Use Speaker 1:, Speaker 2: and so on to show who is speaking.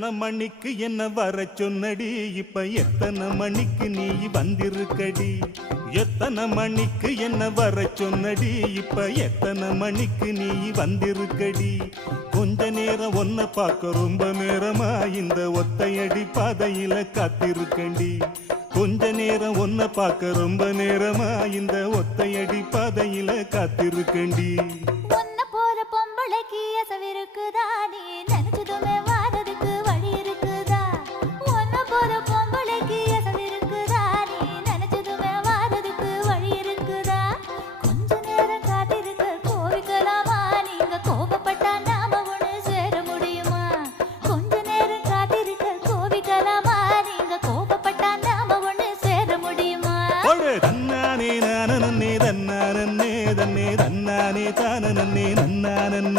Speaker 1: எத்தனை மணிக்கு என்ன வர சொன்னடி? இப்ப எத்தனை மணிக்கு நீ வந்திருக்கடி? எத்தனை மணிக்கு என்ன வர சொன்னடி? இப்ப எத்தனை மணிக்கு நீ வந்திருக்கடி? கொஞ்ச நேரம் ஒன்ன பார்க்க ரொம்ப நேரமா? இந்த ஒத்தையடி பாதையில காத்திருக்கண்டி கொஞ்ச நேரம் ஒன்ன பார்க்க ரொம்ப நேரமா? இந்த ஒத்தையடி பாதையில காத்திருக்கண்டி
Speaker 2: போல பொம்பளைக்கு நினைச்சதுமே
Speaker 1: ഓട് തന്നാനേ നാനനന്നേ തന്നാനന്നേ തന്നെ തന്നാനേ താനനന്നേ നന്നാനന്നേ.